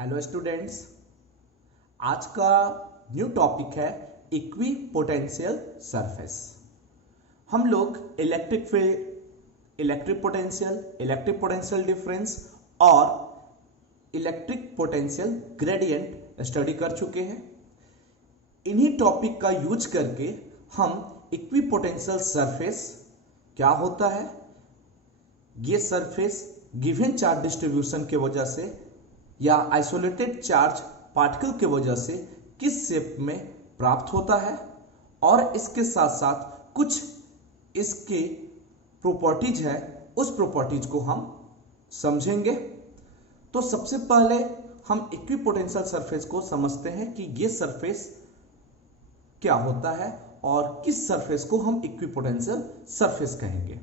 Hello students, आज का new topic है इक्वी पोटेंशियल सरफेस। हम लोग electric field, electric potential difference और इलेक्ट्रिक पोटेंशियल ग्रेडियंट स्टडी कर चुके हैं। इन्हीं टॉपिक का यूज करके हम इक्वी पोटेंशियल सरफेस क्या होता है, ये सरफेस गिवन चार्ज डिस्ट्रीब्यूशन के वजह से या आइसोलेटेड चार्ज पार्टिकल के वजह से किस शेप में प्राप्त होता है, और इसके साथ साथ कुछ इसके प्रॉपर्टीज है, उस प्रॉपर्टीज को हम समझेंगे। तो सबसे पहले हम इक्विपोटेंशियल सरफेस को समझते हैं कि ये सरफेस क्या होता है और किस सरफेस को हम इक्विपोटेंशियल सरफेस कहेंगे।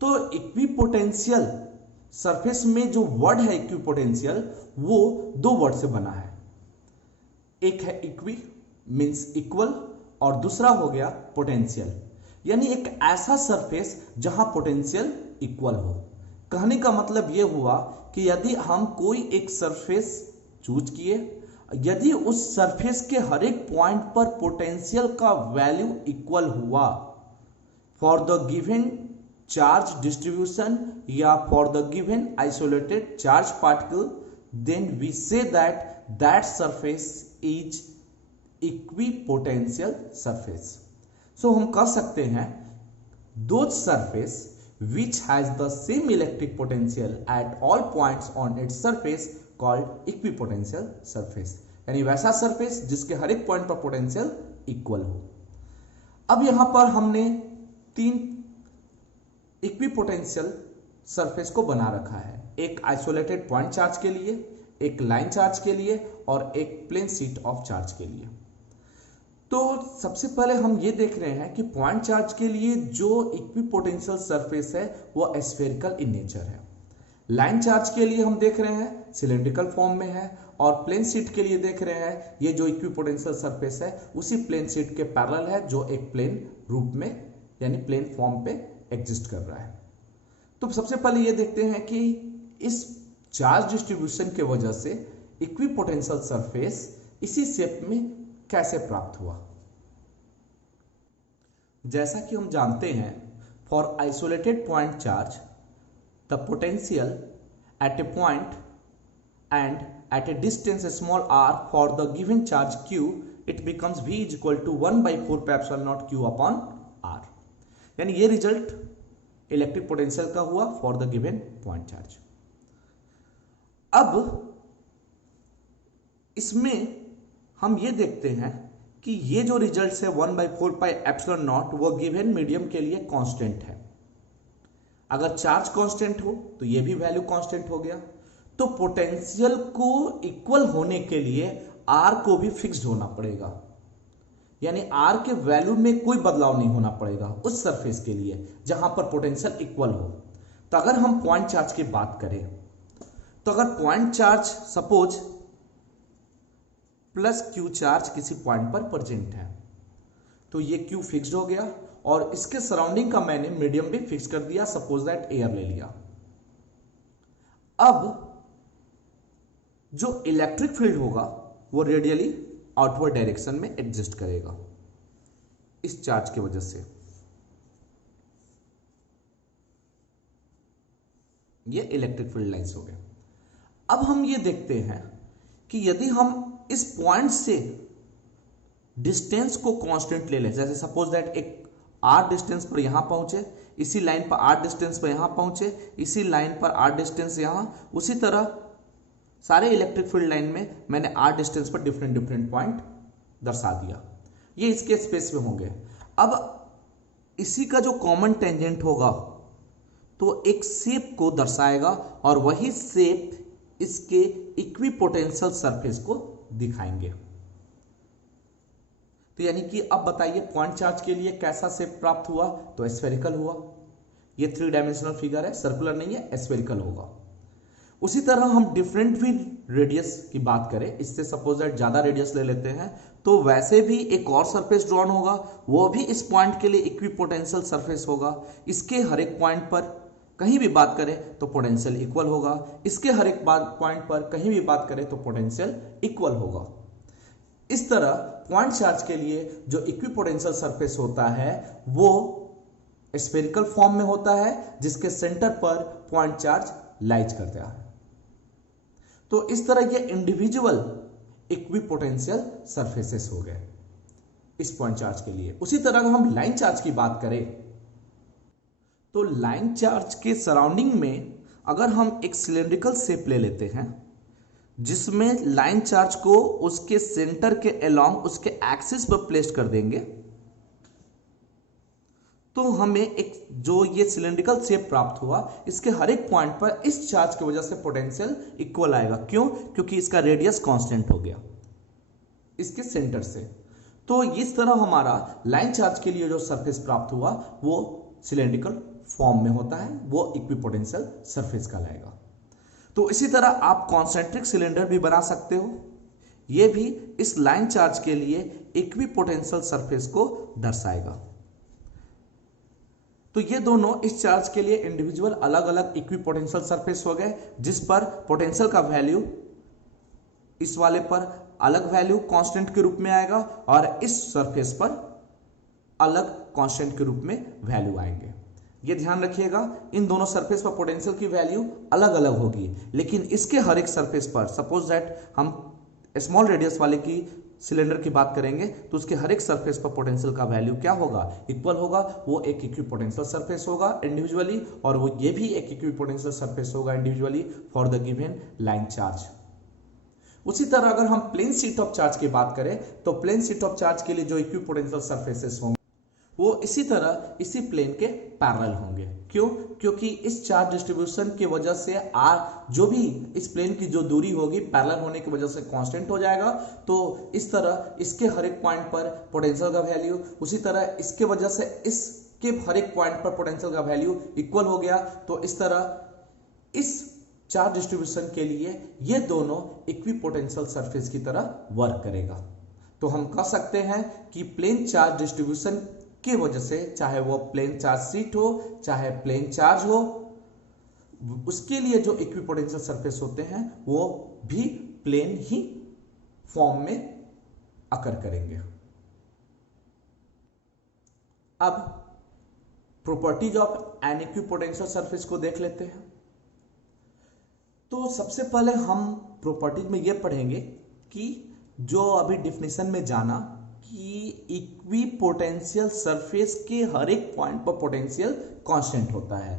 तो इक्विपोटेंशियल सरफेस में जो वर्ड है इक्विपोटेंशियल, वो दो वर्ड से बना है। एक है इक्वी मींस इक्वल और दूसरा हो गया पोटेंशियल, यानी एक ऐसा सरफेस जहां पोटेंशियल इक्वल हो। कहने का मतलब यह हुआ कि यदि हम कोई एक सरफेस चूज किए, यदि उस सरफेस के हर एक पॉइंट पर पोटेंशियल का वैल्यू इक्वल हुआ for the given charge distribution या for the given isolated charge particle, then we say that that surface is equipotential surface. So हम कह सकते हैं those surface which has the same electric potential at all points on its surface called equipotential surface, यानी वैसा surface जिसके हर एक point पर potential equal हो। अब यहां पर हमने तीन इक्विपोटेंशियल सरफेस को बना रखा है, एक आइसोलेटेड पॉइंट चार्ज के लिए, एक लाइन चार्ज के लिए और एक प्लेन शीट ऑफ चार्ज के लिए। तो सबसे पहले हम ये देख रहे हैं कि पॉइंट चार्ज के लिए जो इक्विपोटेंशियल सरफेस है वो स्फेरिकल इन नेचर है। लाइन चार्ज के लिए हम देख रहे हैं सिलेंड्रिकल फॉर्म में है, और प्लेन शीट के लिए देख रहे हैं ये जो इक्विपोटेंशियल सरफेस है उसी प्लेन शीट के पैरेलल है, जो एक प्लेन रूप में यानी प्लेन फॉर्म पे एग्जिस्ट कर रहा है। तो सबसे पहले ये देखते हैं कि इस चार्ज डिस्ट्रीब्यूशन के वजह से इक्विपोटेंशियल सरफेस इसी शेप में कैसे प्राप्त हुआ। जैसा कि हम जानते हैं, for isolated point charge the potential at a point and at a distance small r for the given charge q, it becomes v is equal to 1/4πε0 q upon r। यानी ये रिजल्ट इलेक्ट्रिक पोटेंशियल का हुआ for the given point charge. अब इसमें हम ये देखते हैं कि ये जो रिजल्ट है 1/4πε0 वो गिवन मीडियम के लिए कांस्टेंट है। अगर चार्ज कांस्टेंट हो तो ये भी वैल्यू कांस्टेंट हो गया। तो पोटेंशियल को इक्वल होने के लिए आर को भी फिक्स्ड होना पड़ेगा, यानी आर के वैल्यू में कोई बदलाव नहीं होना पड़ेगा उस सरफेस के लिए जहां पर पोटेंशियल इक्वल हो। तो अगर हम पॉइंट चार्ज की बात करें, तो अगर point charge suppose plus Q charge किसी पॉइंट पर प्रेजेंट है, तो ये क्यू फिक्स्ड हो गया और इसके सराउंडिंग का मैंने मीडियम भी फिक्स कर दिया, सपोज दैट एयर ले लिया। अब जो इलेक्ट्रिक फील्ड होगा वो रेडियली आउटवर्ड डायरेक्शन में एग्जिस्ट करेगा इस चार्ज की वजह से। ये इलेक्ट्रिक फील्ड लाइंस हो गए। अब हम ये देखते हैं कि यदि हम इस पॉइंट से डिस्टेंस को कांस्टेंट ले लें, जैसे सपोज दैट एक r डिस्टेंस पर यहां पहुंचे, इसी लाइन पर r डिस्टेंस पर यहां पहुंचे, इसी लाइन पर r डिस्टेंस यहां, उसी तरह सारे इलेक्ट्रिक फील्ड लाइन में मैंने r डिस्टेंस पर डिफरेंट डिफरेंट पॉइंट दर्शा दिया। ये इसके स्पेस में होंगे। अब इसी का जो कॉमन टेंजेंट होगा तो एक शेप को दर्शाएगा और वही शेप इसके इक्विपोटेंशियल सरफेस को दिखाएंगे। तो यानी कि अब बताइए पॉइंट चार्ज के लिए कैसा शेप प्राप्त हुआ, तो स्फेरिकल हुआ। ये 3 डायमेंशनल फिगर है, सर्कुलर नहीं है, स्फेरिकल होगा। उसी तरह हम डिफरेंट भी रेडियस की बात करें, इससे सपोज दैट ज्यादा रेडियस ले लेते हैं, तो वैसे भी एक और सरफेस ड्रॉन होगा, वो भी इस पॉइंट के लिए इक्विपोटेंशियल सरफेस होगा। इसके हर एक पॉइंट पर कहीं भी बात करें तो पोटेंशियल इक्वल होगा, इसके हर एक पॉइंट पर कहीं भी बात करें तो पोटेंशियल इक्वल होगा। इस तरह पॉइंट चार्ज के लिए जो इक्विपोटेंशियल सरफेस होता है वो स्फेरिकल फॉर्म में होता है, जिसके सेंटर पर पॉइंट चार्ज लाइज करता है। तो इस तरह ये इंडिविजुअल इक्विपोटेंशियल सरफेसेस हो गए इस पॉइंट चार्ज के लिए। उसी तरह अगर हम लाइन चार्ज की बात करें तो लाइन चार्ज के सराउंडिंग में अगर हम एक सिलेंड्रिकल शेप ले लेते हैं जिसमें लाइन चार्ज को उसके सेंटर के अलोंग उसके एक्सिस पर प्लेस कर देंगे, तो हमें एक जो ये सिलेंड्रिकल शेप प्राप्त हुआ, इसके हर एक पॉइंट पर इस चार्ज की वजह से पोटेंशियल इक्वल आएगा। क्यों? क्योंकि इसका रेडियस कांस्टेंट हो गया इसके सेंटर से। तो इस तरह हमारा लाइन चार्ज के लिए जो सरफेस प्राप्त हुआ वो सिलेंड्रिकल फॉर्म में होता है, वो इक्विपोटेंशियल सरफेस कहलाएगा। तो इसी तरह आप कॉन्सेंट्रिक सिलेंडर भी बना सकते हो, ये भी इस लाइन चार्ज के लिए इक्विपोटेंशियल सरफेस को दर्शाएगा। तो ये दोनों इस चार्ज के लिए इंडिविजुअल अलग अलग इक्विपोटेंशियल सरफेस हो गए, जिस पर पोटेंशियल का वैल्यू इस वाले पर अलग वैल्यू कांस्टेंट के रूप में आएगा और इस सरफेस पर अलग कांस्टेंट के रूप में वैल्यू आएंगे। ये ध्यान रखिएगा, इन दोनों सरफेस पर पोटेंशियल की वैल्यू अलग अलग होगी, लेकिन इसके हर एक सरफेस पर सपोज दैट हम स्मॉल रेडियस वाले की सिलेंडर की बात करेंगे तो उसके हर एक सरफेस पर पोटेंशियल का वैल्यू क्या होगा? इक्वल होगा। वो एक इक्विपोटेंशियल सरफेस होगा इंडिविजुअली, और वो ये भी एक इक्विपोटेंशियल सरफेस होगा individually for the given line charge. उसी तरह अगर हम प्लेन शीट ऑफ चार्ज की बात करें तो प्लेन शीट ऑफ चार्ज के लिए जो इक्विपोटेंशियल सरफेसेस होंगे वो इसी तरह इसी प्लेन के पैरेलल होंगे। क्यों? क्योंकि इस चार्ज डिस्ट्रीब्यूशन की वजह से जो भी इस प्लेन की जो दूरी होगी पैरेलल होने की वजह से कांस्टेंट हो जाएगा। तो इस तरह इसके हर एक पॉइंट पर पोटेंशियल का वैल्यू, उसी तरह इसके वजह से इसके हर एक पॉइंट पर पोटेंशियल का वैल्यू इक्वल हो गया। तो इस तरह इस चार्ज डिस्ट्रीब्यूशन के लिए ये दोनों इक्विपोटेंशियल सरफेस की तरह वर्क करेगा। तो हम कह सकते हैं कि प्लेन चार्ज डिस्ट्रीब्यूशन की वजह से, चाहे वो प्लेन चार्ज शीट हो चाहे प्लेन चार्ज हो, उसके लिए जो इक्विपोटेंशियल सरफेस होते हैं वो भी प्लेन ही फॉर्म में अकर करेंगे। अब properties of an equipotential surface को देख लेते हैं। तो सबसे पहले हम प्रॉपर्टीज में ये पढ़ेंगे कि जो अभी डिफिनेशन में जाना कि इक्विपोटेंशियल सरफेस के हर एक पॉइंट पर पोटेंशियल कांस्टेंट होता है,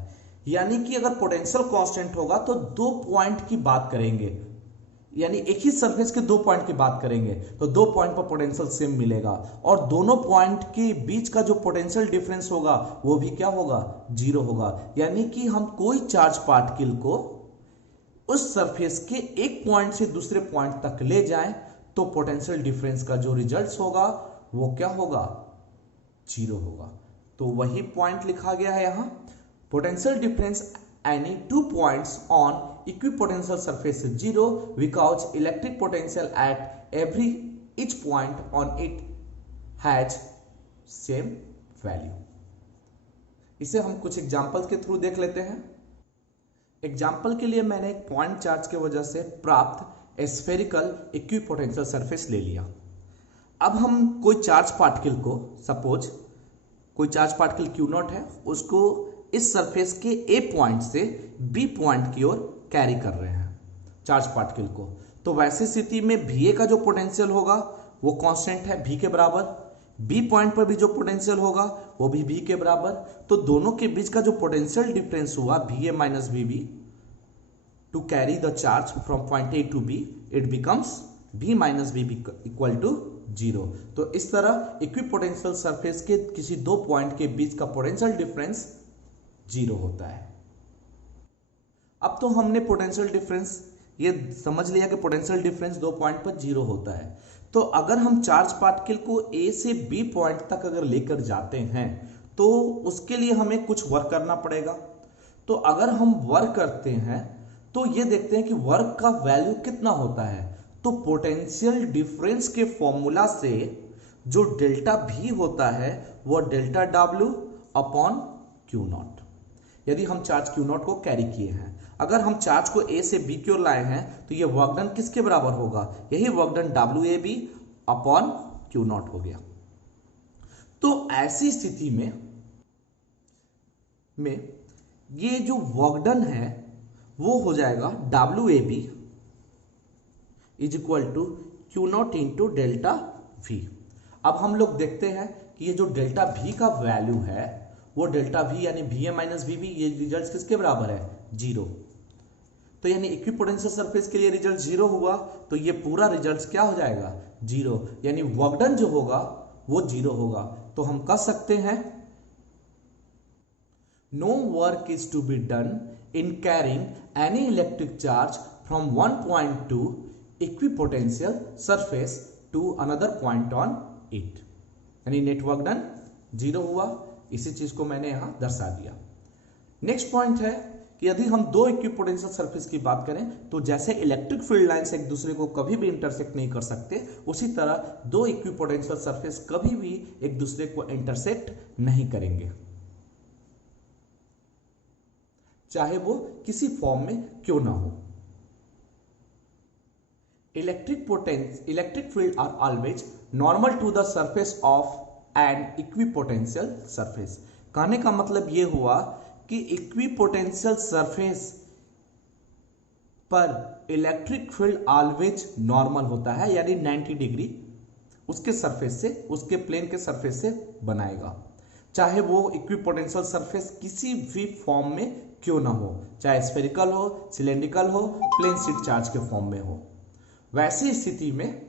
यानी कि अगर पोटेंशियल कांस्टेंट होगा तो दो पॉइंट की बात करेंगे, यानी एक ही सरफेस के दो पॉइंट की बात करेंगे तो दो पॉइंट पर पोटेंशियल सेम मिलेगा, और दोनों पॉइंट के बीच का जो पोटेंशियल डिफरेंस होगा वो भी क्या होगा? जीरो होगा। यानी कि हम कोई चार्ज पार्टिकल को उस सरफेस के एक पॉइंट से दूसरे पॉइंट तक ले जाएं तो पोटेंशियल डिफरेंस का जो रिजल्ट होगा वो क्या होगा? जीरो होगा। तो वही पॉइंट लिखा गया है यहां, potential difference any two points on equipotential surface is zero because electric potential at every each point on it has same value. इसे हम कुछ एग्जांपल्स के थ्रू देख लेते हैं। एग्जाम्पल के लिए मैंने एक पॉइंट चार्ज की वजह से प्राप्त स्फेरिकल इक्विपोटेंशियल सरफेस ले लिया। अब हम कोई चार्ज पार्टिकल को, सपोज कोई चार्ज पार्टिकल क्यू नॉट है, उसको इस सरफेस के ए पॉइंट से बी पॉइंट की ओर कैरी कर रहे हैं चार्ज पार्टिकल को। तो वैसी स्थिति में भी ए का जो पोटेंशियल होगा वो कांस्टेंट है v के बराबर, बी पॉइंट पर भी जो पोटेंशियल होगा वो भी v के बराबर। तो दोनों के बीच का जो पोटेंशियल डिफरेंस हुआ va minus vb to carry the charge from point A to B, it becomes v minus vb equal to zero. तो इस तरह इक्विपोटेंशियल सरफेस के किसी दो पॉइंट के बीच का पोटेंशियल डिफरेंस जीरो होता है। अब तो हमने पोटेंशियल डिफरेंस ये समझ लिया कि पोटेंशियल डिफरेंस दो पॉइंट पर जीरो होता है। तो अगर हम चार्ज पार्टिकल को ए से बी पॉइंट तक अगर लेकर जाते हैं तो उसके लिए हमें कुछ वर्क करना पड़ेगा। तो अगर हम वर्क करते हैं तो ये देखते हैं कि वर्क का वैल्यू कितना होता है। तो पोटेंशियल डिफरेंस के फॉर्मूला से जो डेल्टा भी होता है वो delta W upon Q not, यदि हम चार्ज क्यू नॉट को कैरी किए हैं। अगर हम चार्ज को ए से बी की ओर लाए हैं तो ये वर्क डन किसके बराबर होगा, यही work done W A B upon Q nought हो गया। तो ऐसी स्थिति में ये जो वर्क डन है वो हो जाएगा W A B is equal to Q nought into delta V. अब हम लोग देखते हैं कि ये जो डेल्टा वी का वैल्यू है वो डेल्टा वी यानी V A minus V B, ये रिजल्ट किसके बराबर है, जीरो। तो यानी इक्विपोटेंशियल सरफेस के लिए रिजल्ट जीरो हुआ तो ये पूरा रिजल्ट क्या हो जाएगा, जीरो, यानी वर्क डन जो होगा वो जीरो होगा। तो हम कह सकते हैं no work is to be done in carrying any electric charge from one point to equipotential surface to another point on it, यानी नेट वर्क डन जीरो हुआ। इसी चीज को मैंने यहां दर्शा दिया। नेक्स्ट पॉइंट है कि यदि हम दो इक्विपोटेंशियल सरफेस की बात करें तो जैसे इलेक्ट्रिक फील्ड लाइंस एक दूसरे को कभी भी इंटरसेक्ट नहीं कर सकते, उसी तरह दो इक्विपोटेंशियल सरफेस कभी भी एक दूसरे को इंटरसेक्ट नहीं करेंगे, चाहे वो किसी फॉर्म में क्यों ना हो। Electric field are always normal to the surface of an equipotential surface. कहने का मतलब यह हुआ कि इक्विपोटेंशियल सरफेस पर इलेक्ट्रिक फील्ड ऑलवेज नॉर्मल होता है, यानी 90 डिग्री उसके सरफेस से, उसके प्लेन के सरफेस से बनाएगा, चाहे वो इक्विपोटेंशियल सरफेस किसी भी फॉर्म में क्यों ना हो, चाहे स्फेरिकल हो, सिलेंड्रिकल हो, प्लेन शीट चार्ज के फॉर्म में हो। वैसी स्थिति में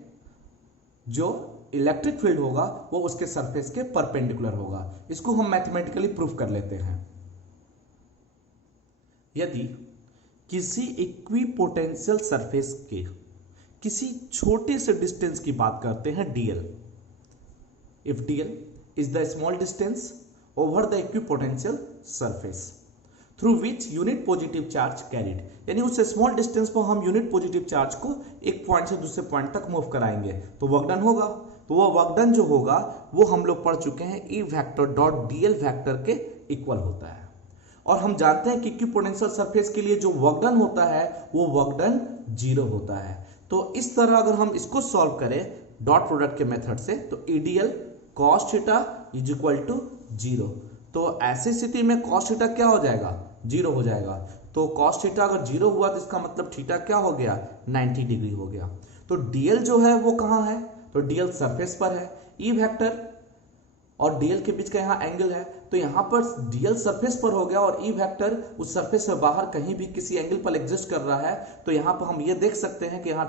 जो इलेक्ट्रिक फील्ड होगा वो उसके सरफेस के परपेंडिकुलर होगा। इसको हम मैथमेटिकली प्रूफ कर लेते हैं। यदि किसी इक्विपोटेंशियल सरफेस के किसी छोटे से डिस्टेंस की बात करते हैं dl, if dl is the small distance over the equipotential surface through which unit positive charge carried, यानी उस स्मॉल डिस्टेंस पर हम यूनिट पॉजिटिव चार्ज को एक पॉइंट से दूसरे पॉइंट तक मूव कराएंगे तो वर्क डन होगा। तो वो वर्क डन जो होगा वो हम लोग पढ़ चुके हैं E vector dot dl vector के इक्वल होता है। और हम जानते हैं कि इक्विपोटेंशियल सरफेस के लिए जो वर्क डन होता है वो वर्क डन जीरो होता है। तो इस तरह अगर हम इसको सॉल्व करें डॉट प्रोडक्ट के मेथड से तो EDL cos theta is equal to zero. तो ऐसी स्थिति में cos थीटा क्या हो जाएगा, जीरो हो जाएगा। तो cos थीटा अगर जीरो हुआ तो इसका मतलब थीटा क्या हो गया, 90 डिग्री हो गया। तो DL जो है वो कहाँ है, तो DL सरफेस पर है। E वेक्टर और DL के बीच का यहाँ एंगल है, तो यहाँ पर DL सरफेस पर हो गया और E वेक्टर उस सरफेस से बाहर कहीं भी किसी एंगल पर एग्जिस्ट कर रहा है। तो यहाँ पर हम ये देख सकते हैं कि यहाँ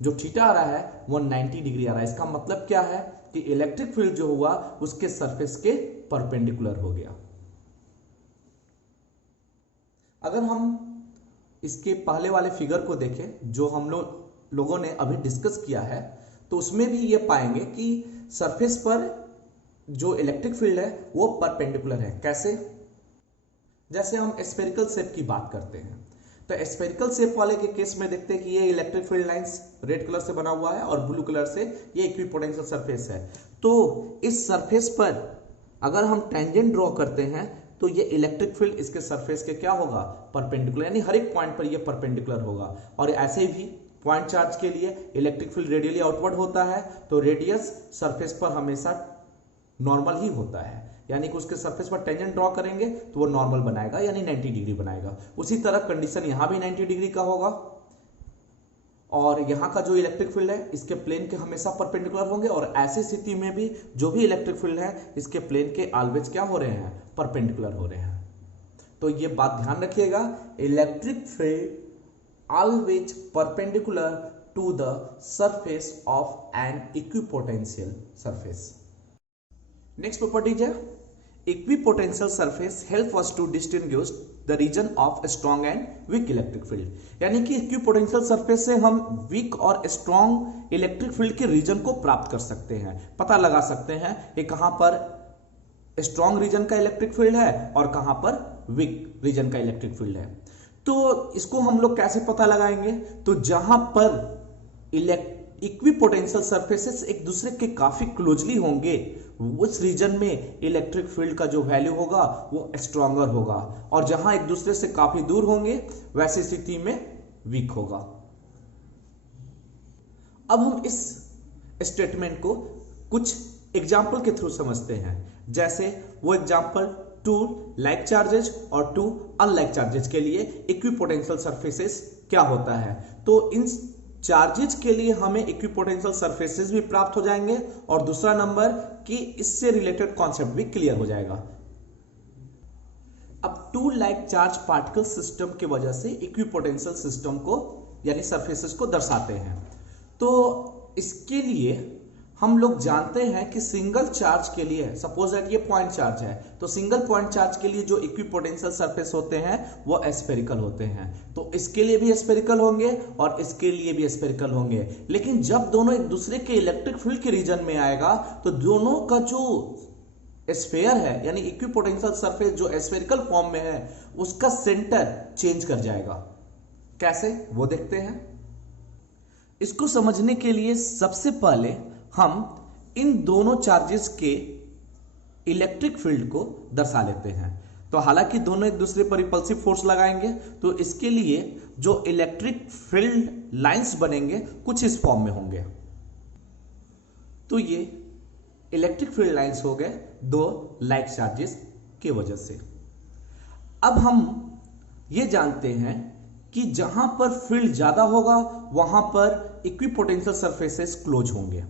जो थीटा आ रहा है वो 90 डिग्री आ रहा है। इसका मतलब क्या है कि इलेक्ट्रिक फील्ड जो हुआ उसके सरफेस के परपेंडिकुलर हो गया। अगर हम इसके पहले वाले फिगर को देखें जो हम लोगों ने अभी डिस्कस किया है तो उसमें भी ये पाएंगे कि सरफेस पर जो इलेक्ट्रिक फील्ड है वो परपेंडिकुलर है। कैसे, जैसे हम स्फेरिकल शेप की बात करते हैं तो स्फेरिकल शेप वाले के केस में देखते हैं कि ये electric field lines red colour से बना हुआ है और ब्लू कलर से ये इक्विपोटेंशियल सरफेस है। तो इस सरफेस पर अगर हम टेंजेंट ड्रॉ करते हैं तो ये इलेक्ट्रिक फील्ड इसके सरफेस के क्या होगा, परपेंडिकुलर, यानी हर एक पॉइंट पर ये परपेंडिकुलर होगा। और ऐसे भी पॉइंट चार्ज के लिए इलेक्ट्रिक फील्ड रेडियली आउटवर्ड होता है तो रेडियस सरफेस पर हमेशा नॉर्मल ही होता है, यानी कि उसके सरफेस पर टेंजेंट ड्रॉ करेंगे तो वो नॉर्मल बनाएगा यानी 90 डिग्री बनाएगा। उसी तरह कंडीशन यहां भी 90 डिग्री का होगा और यहाँ का जो इलेक्ट्रिक फील्ड है इसके प्लेन के हमेशा परपेंडिकुलर होंगे और ऐसी स्थिति में भी जो भी इलेक्ट्रिक फील्ड है इसके प्लेन के ऑलवेज क्या हो रहे हैं, परपेंडिकुलर हो रहे हैं। तो ये बात ध्यान रखिएगा, electric field always perpendicular to the surface of an equipotential surface. Next properties है equipotential surface help us to distinguish the region of strong and weak electric field, यानी कि इक्विपोटेंशियल सरफेस से हम वीक और स्ट्रॉन्ग इलेक्ट्रिक फील्ड के region को प्राप्त कर सकते हैं, पता लगा सकते हैं कि कहां पर स्ट्रॉन्ग रीजन का इलेक्ट्रिक फील्ड है और कहां पर वीक रीजन का इलेक्ट्रिक फील्ड है। तो इसको हम लोग कैसे पता लगाएंगे, तो जहां पर इक्विपोटेंशियल सरफेसेस एक दूसरे के काफी क्लोजली होंगे, उस रीजन में इलेक्ट्रिक फील्ड का जो वैल्यू होगा वो स्ट्रॉन्गर होगा, और जहां एक दूसरे से काफी दूर होंगे वैसी स्थिति में वीक होगा। अब हम इस स्टेटमेंट को कुछ एग्जाम्पल के थ्रू समझते हैं। जैसे वो एग्जाम्पल 2 लाइक चार्जेज और 2 अनलाइक चार्जेज के लिए इक्विपोटेंशियल सरफेसेस क्या होता है। तो इन चार्जेज के लिए हमें इक्विपोटेंशियल सरफेसेस भी प्राप्त हो जाएंगे, और दूसरा नंबर कि इससे रिलेटेड कॉन्सेप्ट भी क्लियर हो जाएगा। अब 2 लाइक चार्ज पार्टिकल सिस्टम की वजह से इक्विपोटेंशियल सिस्टम को यानी सरफेसेस को दर्शाते हैं। तो इसके लिए हम लोग जानते हैं कि सिंगल चार्ज के लिए, सपोज दैट ये पॉइंट चार्ज है, तो सिंगल पॉइंट चार्ज के लिए जो इक्विपोटेंशियल सरफेस होते हैं वो स्फेरिकल होते हैं। तो इसके लिए भी स्फेरिकल होंगे और इसके लिए भी स्फेरिकल होंगे। लेकिन जब दोनों एक दूसरे के इलेक्ट्रिक फील्ड के रीजन में आएगा तो दोनों का जो स्फेयर है यानी इक्विपोटेंशियल सरफेस जो स्फेरिकल फॉर्म में है उसका सेंटर चेंज कर जाएगा। कैसे वो देखते हैं। इसको समझने के लिए सबसे पहले हम इन दोनों चार्जेस के इलेक्ट्रिक फील्ड को दर्शा लेते हैं। तो हालांकि दोनों एक दूसरे पर रिपल्सिव फोर्स लगाएंगे, तो इसके लिए जो इलेक्ट्रिक फील्ड लाइंस बनेंगे कुछ इस फॉर्म में होंगे। तो ये इलेक्ट्रिक फील्ड लाइंस हो गए 2 लाइक चार्जेस की वजह से। अब हम ये जानते हैं कि जहां पर फील्ड ज्यादा होगा वहां पर इक्विपोटेंशियल सरफेसेस क्लोज होंगे।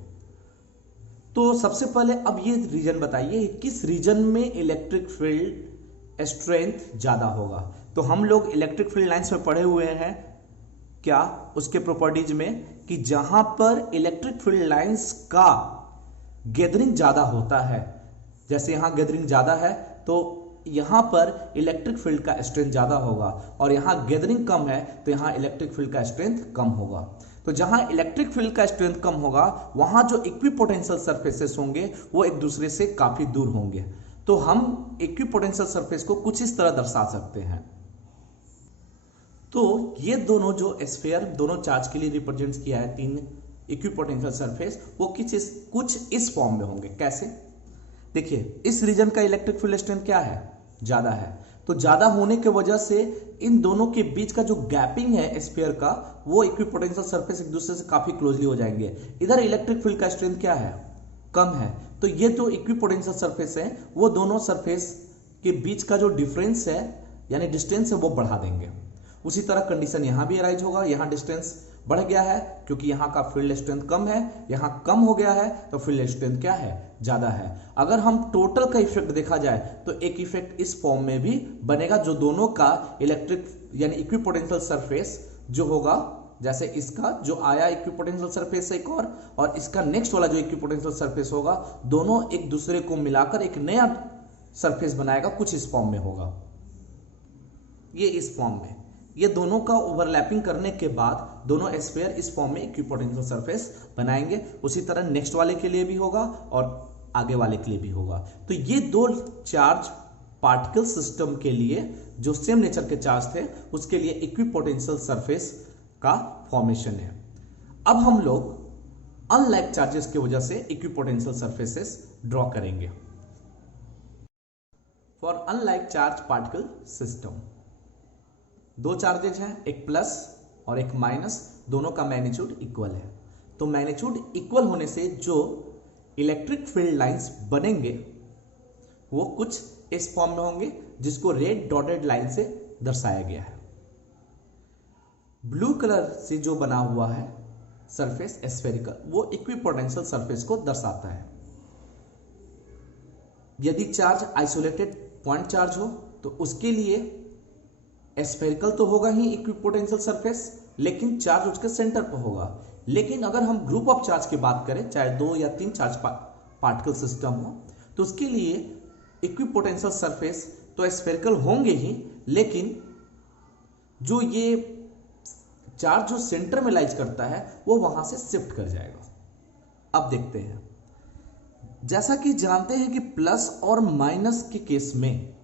तो सबसे पहले अब ये रीजन बताइए किस रीजन में इलेक्ट्रिक फील्ड स्ट्रेंथ ज्यादा होगा। तो हम लोग इलेक्ट्रिक फील्ड लाइंस में पढ़े हुए हैं क्या उसके प्रॉपर्टीज में कि जहां पर इलेक्ट्रिक फील्ड लाइंस का गैदरिंग ज्यादा होता है, जैसे यहां गैदरिंग ज्यादा है तो यहां पर इलेक्ट्रिक फील्ड का स्ट्रेंथ ज्यादा होगा, और यहां गैदरिंग कम है तो यहां इलेक्ट्रिक फील्ड का स्ट्रेंथ कम होगा। तो जहां इलेक्ट्रिक फील्ड का स्ट्रेंथ कम होगा वहां जो इक्विपोटेंशियल सरफेसेस होंगे वो एक दूसरे से काफी दूर होंगे। तो हम इक्विपोटेंशियल सरफेस को कुछ इस तरह दर्शा सकते हैं। तो ये दोनों जो स्फीयर दोनों चार्ज के लिए रिप्रेजेंट किया है 3 इक्विपोटेंशियल सरफेस, वो कुछ इस फॉर्म में होंगे। कैसे देखिए, इस रीजन का इलेक्ट्रिक फील्ड स्ट्रेंथ क्या है, ज्यादा है। तो ज्यादा होने की वजह से इन दोनों के बीच का जो गैपिंग है स्फीयर का वो इक्विपोटेंशियल सरफेस एक दूसरे से काफी क्लोजली हो जाएंगे। इधर इलेक्ट्रिक फील्ड का स्ट्रेंथ क्या है, कम है। तो ये जो इक्विपोटेंशियल सरफेस है वो दोनों सरफेस के बीच का जो डिफरेंस है यानी डिस्टेंस है वो बढ़ा देंगे। उसी तरह कंडीशन यहां भी अराइज होगा। यहां डिस्टेंस बढ़ गया है क्योंकि यहां का फील्ड स्ट्रेंथ कम है, यहां कम हो गया है तो फील्ड स्ट्रेंथ क्या है, ज्यादा है। अगर हम टोटल का इफेक्ट देखा जाए तो एक इफेक्ट इस फॉर्म में भी बनेगा जो दोनों का इलेक्ट्रिक यानी इक्विपोटेंशियल सरफेस जो होगा, जैसे इसका जो आया इक्विपोटेंशियल सरफेस एक और इसका नेक्स्ट वाला जो इक्विपोटेंशियल सरफेस होगा, दोनों एक दूसरे को मिलाकर एक नया सरफेस बनाएगा, कुछ इस फॉर्म में होगा। ये इस फॉर्म में, ये दोनों का ओवरलैपिंग करने के बाद दोनों स्फीयर इस फॉर्म में इक्विपोटेंशियल सरफेस बनाएंगे। उसी तरह नेक्स्ट वाले के लिए भी होगा और आगे वाले के लिए भी होगा। तो ये 2 चार्ज पार्टिकल सिस्टम के लिए जो सेम नेचर के चार्ज थे उसके लिए इक्विपोटेंशियल सरफेस का फॉर्मेशन है। अब हम लोग अनलाइक चार्जेस की वजह से इक्विपोटेंशियल सरफेसेस ड्रॉ करेंगे। For unlike charge particle system 2 charges हैं, एक प्लस और एक माइनस, दोनों का मैग्नीट्यूड इक्वल है। तो मैग्नीट्यूड इक्वल होने से जो इलेक्ट्रिक फील्ड लाइंस बनेंगे वो कुछ इस फॉर्म में होंगे जिसको रेड डॉटेड लाइन से दर्शाया गया है। ब्लू कलर से जो बना हुआ है सरफेस स्फेरिकल, वो इक्विपोटेंशियल सरफेस को दर्शाता है। यदि चार्ज आइसोलेटेड पॉइंट चार्ज हो तो उसके लिए स्फेरिकल तो होगा ही इक्विपोटेंशियल सरफेस, लेकिन चार्ज उसके सेंटर पर होगा। लेकिन अगर हम ग्रुप ऑफ चार्ज की बात करें, चाहे 2 या 3 चार्ज पार्टिकल सिस्टम हो, तो उसके लिए इक्विपोटेंशियल सरफेस तो स्फेरिकल होंगे ही, लेकिन जो ये चार्ज जो सेंटर में लाइज करता है वो वहां से शिफ्ट कर जाएगा। अब देखते हैं, जैसा कि जानते हैं कि प्लस और माइनस के केस में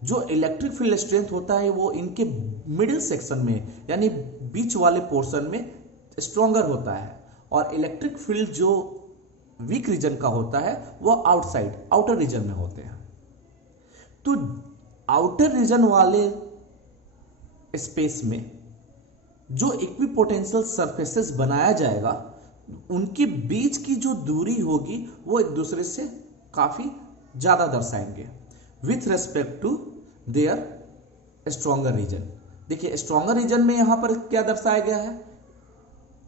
जो इलेक्ट्रिक फील्ड स्ट्रेंथ होता है वो इनके मिडिल सेक्शन में यानी बीच वाले पोर्शन में स्ट्रॉन्गर होता है, और इलेक्ट्रिक फील्ड जो वीक रीजन का होता है वो आउटसाइड आउटर रीजन में होते हैं। तो आउटर रीजन वाले स्पेस में जो इक्विपोटेंशियल सरफेसेस बनाया जाएगा उनके बीच की जो दूरी होगी वो एक दूसरे से काफी ज्यादा दर्शाएंगे with respect to their stronger region. देखिए स्ट्रॉन्गर रीजन में यहां पर क्या दर्शाया गया है,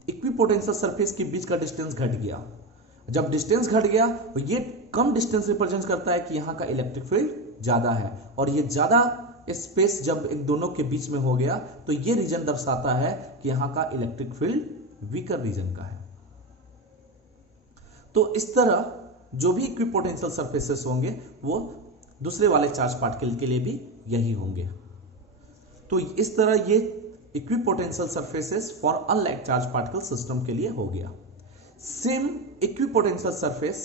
इक्विपोटेंशियल सरफेस के बीच का डिस्टेंस घट गया। जब डिस्टेंस घट गया तो ये कम डिस्टेंस रिप्रेजेंट करता है कि यहां का इलेक्ट्रिक फील्ड ज्यादा है, और ये ज्यादा स्पेस जब एक दोनों के बीच में हो गया तो ये रीजन दर्शाता है कि यहां का इलेक्ट्रिक फील्ड वीकर रीजन का है। तो इस तरह जो भी इक्विपोटेंशियल सरफेसेस होंगे वो दूसरे वाले चार्ज पार्टिकल के लिए भी यही होंगे। तो इस तरह ये equipotential surfaces for unlike charge particle system के लिए हो गया। Same equipotential surface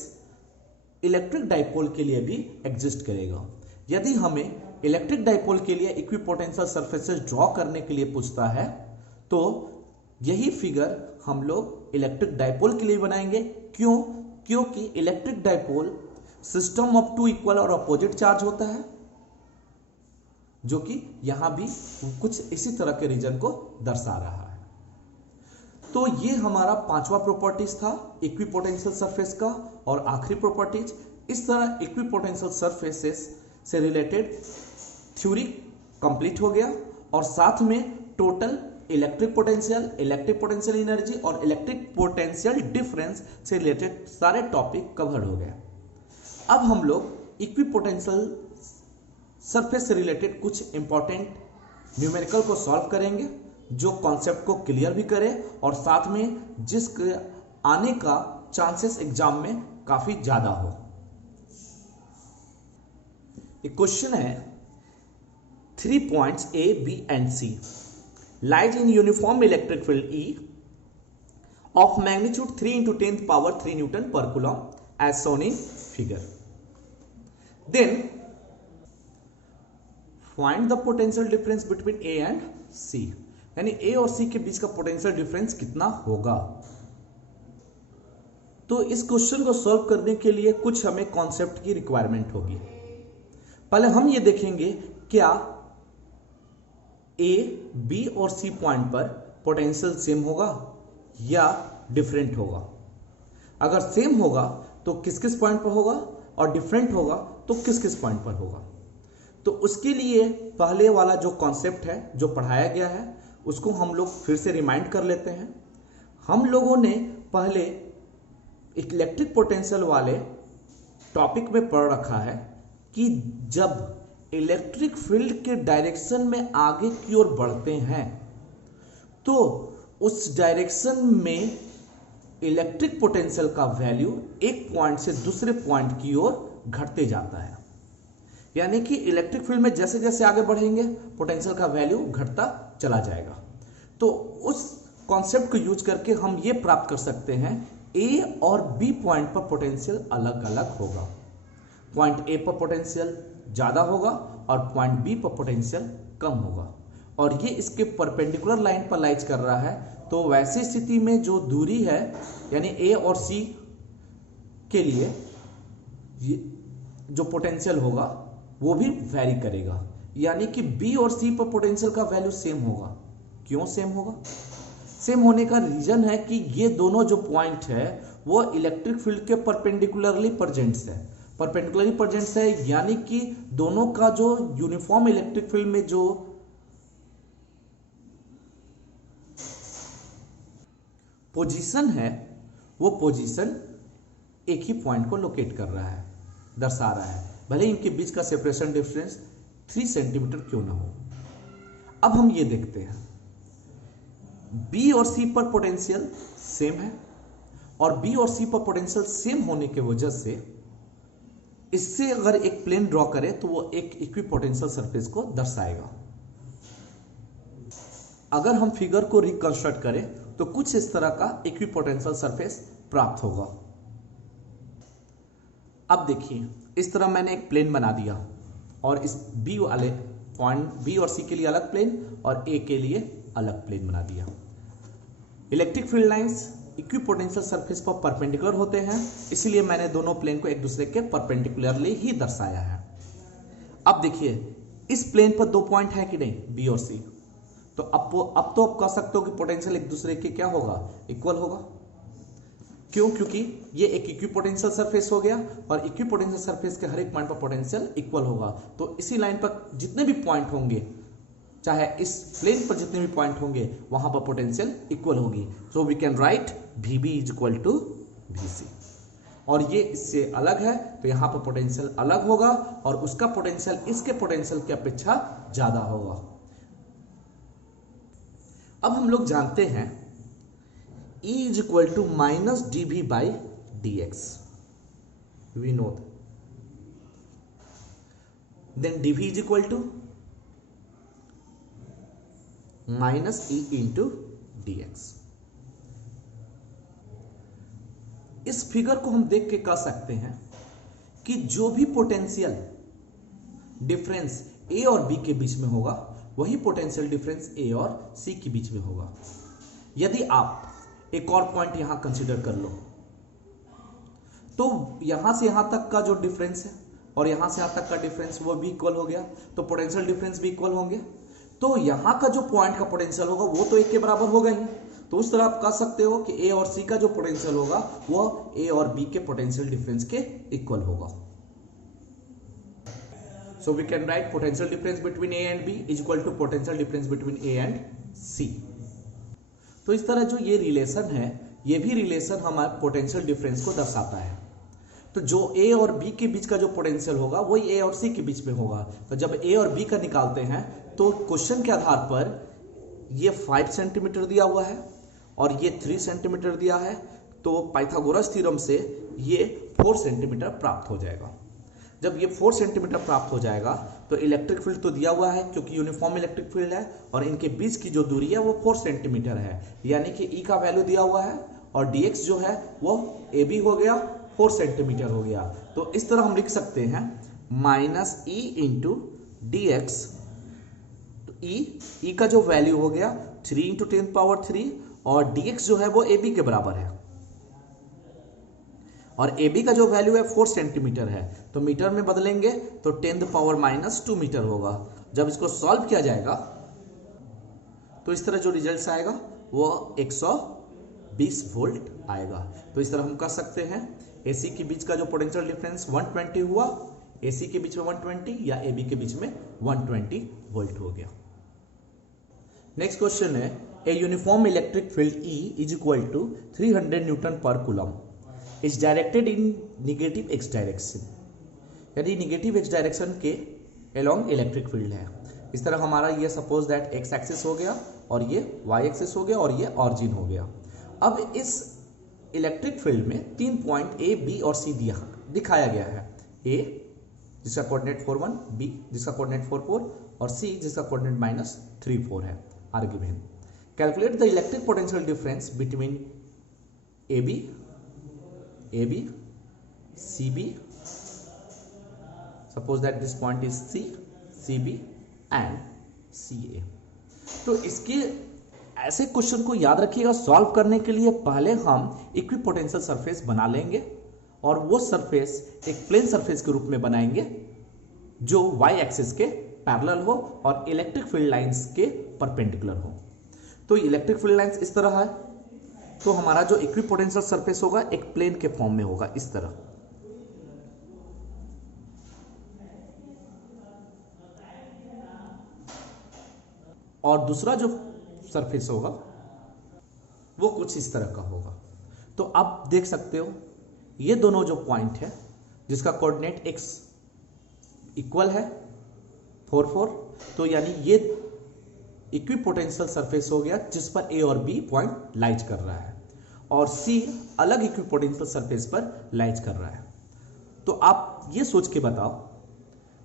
electric dipole के लिए भी एग्जिस्ट करेगा। यदि हमें इलेक्ट्रिक डाइपोल के लिए इक्विपोटेंशियल सरफेसेस ड्रॉ करने के लिए पूछता है तो यही फिगर हम लोग इलेक्ट्रिक डाइपोल के लिए बनाएंगे। क्यों? क्योंकि electric dipole system of two equal और अपोजिट चार्ज होता है, जो कि यहां भी कुछ इसी तरह के रीजन को दर्शा रहा है। तो ये हमारा पांचवा प्रॉपर्टीज था इक्विपोटेंशियल सरफेस का। और आखिरी प्रॉपर्टीज, इस तरह इक्विपोटेंशियल सरफेसेस से रिलेटेड थ्योरी कंप्लीट हो गया और साथ में टोटल इलेक्ट्रिक पोटेंशियल एनर्जी और इलेक्ट्रिक पोटेंशियल डिफरेंस से रिलेटेड सारे टॉपिक कवर हो गए। अब हम लोग इक्विपोटेंशियल सरफेस से रिलेटेड कुछ इंपॉर्टेंट न्यूमेरिकल को सॉल्व करेंगे जो कॉन्सेप्ट को क्लियर भी करे और साथ में जिसके आने का चांसेस एग्जाम में काफी ज्यादा हो। एक क्वेश्चन है 3 points A, B and C lies in uniform electric field E of magnitude 3 into 10th power 3 Newton per coulomb as shown in figure. Then find the potential difference between A and C. यानी A और C के बीच का potential difference कितना होगा। तो इस question को सॉल्व करने के लिए कुछ हमें कॉन्सेप्ट की रिक्वायरमेंट होगी। पहले हम ये देखेंगे क्या A, B और C पॉइंट पर पोटेंशियल सेम होगा या डिफरेंट होगा। अगर सेम होगा तो किस किस पॉइंट पर होगा और डिफरेंट होगा तो किस किस पॉइंट पर होगा। तो उसके लिए पहले वाला जो कॉन्सेप्ट है जो पढ़ाया गया है उसको हम लोग फिर से रिमाइंड कर लेते हैं। हम लोगों ने पहले इलेक्ट्रिक पोटेंशियल वाले टॉपिक में पढ़ रखा है कि जब इलेक्ट्रिक फील्ड के डायरेक्शन में आगे की ओर बढ़ते हैं तो उस डायरेक्शन में इलेक्ट्रिक पोटेंशियल का वैल्यू एक पॉइंट से दूसरे पॉइंट की ओर घटते जाता है। यानी कि इलेक्ट्रिक फील्ड में जैसे जैसे आगे बढ़ेंगे पोटेंशियल का वैल्यू घटता चला जाएगा। तो उस कॉन्सेप्ट को यूज करके हम ये प्राप्त कर सकते हैं ए और बी पॉइंट पर पोटेंशियल अलग अलग होगा। पॉइंट ए पर पोटेंशियल ज्यादा होगा और पॉइंट बी पर पोटेंशियल कम होगा और ये इसके परपेंडिकुलर लाइन पर लाइज कर रहा है। तो वैसी स्थिति में जो दूरी है यानी ए और सी के लिए जो पोटेंशियल होगा वो भी वैरी करेगा। यानी कि बी और सी पर पोटेंशियल का वैल्यू सेम होगा। क्यों सेम होगा? सेम होने का रीजन है कि ये दोनों जो पॉइंट है वो इलेक्ट्रिक फील्ड के परपेंडिकुलरली प्रेजेंट्स है। परपेंडिकुलरली प्रेजेंट्स है यानी कि दोनों का जो यूनिफॉर्म इलेक्ट्रिक फील्ड में जो पोजीशन है वो पोजीशन एक ही पॉइंट को लोकेट कर रहा है, दर्शा रहा है, भले इनके बीच का सेपरेशन डिफरेंस 3 सेंटीमीटर क्यों ना हो। अब हम ये देखते हैं बी और सी पर पोटेंशियल सेम है और बी और सी पर पोटेंशियल सेम होने की वजह से इससे अगर एक प्लेन ड्रॉ करें तो वो एक इक्विपोटेंशियल सरफेस को दर्शाएगा। अगर हम फिगर को रिकंस्ट्रक्ट करें तो कुछ इस तरह का इक्विपोटेंशियल सरफेस प्राप्त होगा। अब देखिए इस तरह मैंने एक प्लेन बना दिया और इस बी वाले पॉइंट बी और सी के लिए अलग प्लेन और ए के लिए अलग प्लेन बना दिया। Electric field lines equipotential surface पर परपेंडिकुलर होते हैं, इसलिए मैंने दोनों प्लेन को एक दूसरे के परपेंडिकुलरली ही दर्शाया है। अब देखिए इस प्लेन पर दो पॉइंट है कि नहीं, बी और सी, तो अब तो आप कह सकते हो कि पोटेंशियल एक दूसरे के क्या होगा, इक्वल होगा। क्यों? क्योंकि ये एक इक्विपोटेंशियल सरफेस हो गया और इक्विपोटेंशियल सरफेस के हर एक पॉइंट पर पोटेंशियल इक्वल होगा। तो इसी लाइन पर जितने भी पॉइंट होंगे, चाहे इस प्लेन पर जितने भी पॉइंट होंगे, वहां पर पोटेंशियल इक्वल होगी। So we can write VB is equal to VC। और ये इससे अलग है तो यहां पर पोटेंशियल अलग होगा और उसका पोटेंशियल इसके पोटेंशियल की अपेक्षा ज्यादा होगा। अब हम लोग जानते हैं E is equal to minus dV by dx, we know then dV is equal to minus E into dx। इस फिगर को हम देख के कह सकते हैं कि जो भी पोटेंशियल डिफरेंस A और B के बीच में होगा, वही पोटेंशियल डिफरेंस A और C के बीच में होगा। यदि आप एक और पॉइंट यहां कंसीडर कर लो, तो यहां से यहां तक का जो डिफरेंस है और यहां से यहां तक का डिफरेंस वो भी इक्वल हो गया, तो पोटेंशियल डिफरेंस भी इक्वल होंगे। तो यहां का जो पॉइंट का पोटेंशियल होगा वो तो एक के बराबर होगा ही। तो उस तरह आप कह सकते हो कि A और C का जो पोटेंशियल होगा वो A और B के पोटेंशियल डिफरेंस के इक्वल होगा। So we can write potential difference between A and B is equal to potential difference between A and C। तो इस तरह जो ये रिलेशन है, ये भी रिलेशन हमारे पोटेंशियल डिफरेंस को दर्शाता है। तो जो A और B के बीच का जो पोटेंशियल होगा वही A और C के बीच में होगा। तो जब A और B का निकालते हैं तो क्वेश्चन के आधार पर ये 5 सेंटीमीटर दिया हुआ है और ये 3 सेंटीमीटर दिया है, तो पाइथागोरस थ्योरम से ये 4 सेंटीमीटर प्राप्त हो जाएगा। जब ये 4 सेंटीमीटर प्राप्त हो जाएगा तो इलेक्ट्रिक फील्ड तो दिया हुआ है क्योंकि यूनिफॉर्म इलेक्ट्रिक फील्ड है और इनके बीच की जो दूरी है वो 4 सेंटीमीटर है, यानी कि E का वैल्यू दिया हुआ है और dx जो है वो AB हो गया, 4 सेंटीमीटर हो गया। तो इस तरह हम लिख सकते हैं minus E into dx। E का जो वैल्यू हो गया 3 इंटू 10 पावर 3 और dx जो है वो AB के बराबर है और AB का जो वैल्यू है 4 सेंटीमीटर है, तो मीटर में बदलेंगे तो 10 पावर माइनस 2 मीटर होगा। जब इसको सॉल्व किया जाएगा तो इस तरह जो रिजल्ट आएगा वो 120 वोल्ट आएगा। तो इस तरह हम कह सकते हैं AC के बीच का जो पोटेंशियल डिफरेंस 120 हुआ, AC के बीच में 120 या AB के बीच में 120 वोल्ट हो गया। नेक्स्ट क्वेश्चन है a uniform electric field E is equal to 300 newton per coulomb is directed in negative x direction, यानी निगेटिव x डायरेक्शन के अलोंग इलेक्ट्रिक फील्ड है। इस तरह हमारा ये सपोज दैट x एक्सिस हो गया और ये y एक्सिस हो गया और ये ऑरिजिन हो गया। अब इस इलेक्ट्रिक फील्ड में 3 पॉइंट A, B और C दिखाया गया है। A जिसका कोऑर्डिनेट 4 1, B जिसका कोऑर्डिनेट 4 4 और C जिसका कोऑर्डिनेट -3 4 है। Argument calculate the electric potential difference between AB, CB, suppose that this point is C, CB and CA। तो इसके ऐसे क्वेश्चन को याद रखिएगा, सॉल्व करने के लिए पहले हम इक्विपोटेंशियल सरफेस बना लेंगे और वो सरफेस एक प्लेन सरफेस के रूप में बनाएंगे जो y एक्सिस के पैरेलल हो और इलेक्ट्रिक फील्ड लाइंस के परपेंडिकुलर हो। तो इलेक्ट्रिक फील्ड लाइंस इस तरह है, तो हमारा जो इक्विपोटेंशियल सरफेस होगा एक प्लेन के फॉर्म में होगा इस तरह। और दूसरा जो सरफेस होगा वो कुछ इस तरह का होगा। तो आप देख सकते हो ये दोनों जो पॉइंट है जिसका कोऑर्डिनेट x इक्वल है 4 4, तो यानी ये इक्विपोटेंशियल सरफेस हो गया जिस पर A और B पॉइंट लाइज कर रहा है और C अलग इक्विपोटेंशियल सरफेस पर लाइज कर रहा है। तो आप ये सोच के बताओ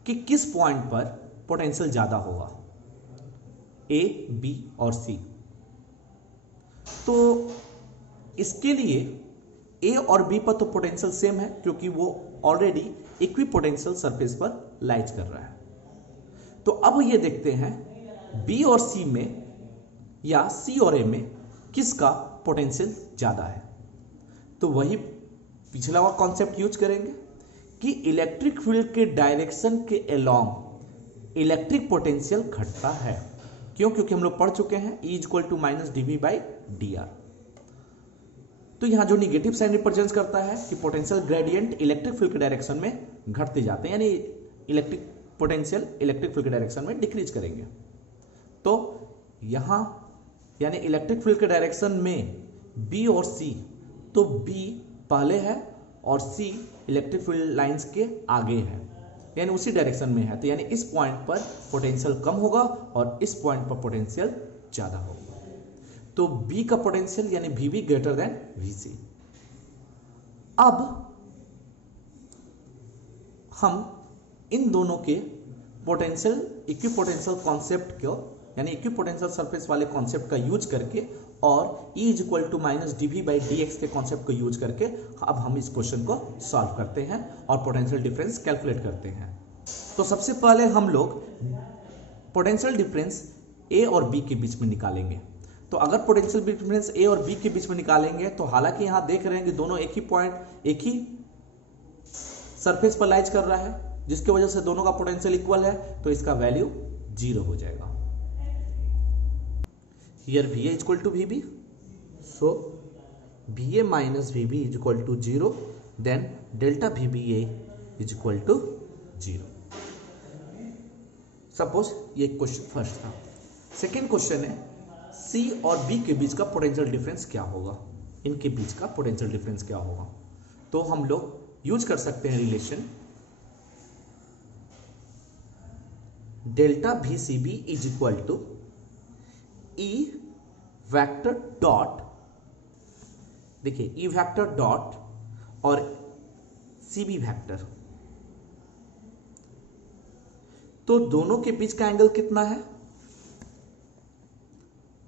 कि किस पॉइंट पर पोटेंशियल ज्यादा होगा, A, B और C। तो इसके लिए A और B पर तो पोटेंशियल सेम है क्योंकि वो ऑलरेडी इक्विपोटेंशियल सरफेस पर लाइज कर रहा है। तो अब ये देखते हैं B और C में या C और A में किसका पोटेंशियल ज़्यादा है। तो वही पिछला वाला कॉन्सेप्ट यूज करेंगे कि इलेक्ट्रिक फील्ड के डायरेक्शन के अलोंग इलेक्ट्रिक पोटेंशियल घटता है। क्यों? क्योंकि हम लोग पढ़ चुके हैं E equal to minus dV/dr। तो यहां जो निगेटिव साइन रिप्रेजेंट करता है कि पोटेंशियल ग्रेडियंट इलेक्ट्रिक फील्ड के डायरेक्शन में घटते जाते हैं, यानी इलेक्ट्रिक पोटेंशियल इलेक्ट्रिक फील्ड के डायरेक्शन में डिक्रीज करेंगे। तो यहां यानी इलेक्ट्रिक फील्ड के डायरेक्शन में B और C, तो B पहले है और C इलेक्ट्रिक फील्ड लाइंस के आगे है, यानी उसी डायरेक्शन में है। तो यानी इस पॉइंट पर पोटेंशियल कम होगा और इस पॉइंट पर पोटेंशियल ज़्यादा होगा। तो B का पोटेंशियल यानी VB ग्रेटर देन VC। अब हम इन दोनों के पोटेंशियल इक्विपोटेंशियल कॉन्सेप्ट को यानी इक्विपोटेंशियल सरफेस वाले कॉन्सेप्ट का यूज करके और E equal to minus dV/dx के कॉन्सेप्ट को यूज करके अब हम इस क्वेश्चन को सॉल्व करते हैं और पोटेंशियल डिफरेंस कैलकुलेट करते हैं। तो सबसे पहले हम लोग पोटेंशियल डिफरेंस A और B के बीच में निकालेंगे। तो अगर पोटेंशियल डिफरेंस A और B के बीच में निकालेंगे तो हालांकि यहां देख रहे हैं कि दोनों एक ही पॉइंट एक ही सरफेस पर लाइज कर रहा है, जिसकी वजह से दोनों का पोटेंशियल इक्वल है, तो इसका वैल्यू 0 हो जाएगा। Here VA is equal to VB, so VA minus VB is equal to 0, then delta VBA is equal to 0। Suppose ये क्वेश्चन फर्स्ट था। सेकेंड क्वेश्चन है C और B के बीच का पोटेंशियल डिफरेंस क्या होगा, इनके बीच का पोटेंशियल डिफरेंस क्या होगा। तो हम लोग यूज कर सकते हैं relation delta VCB is equal to E vector dot, देखिए E वेक्टर डॉट और CB वेक्टर, तो दोनों के बीच का एंगल कितना है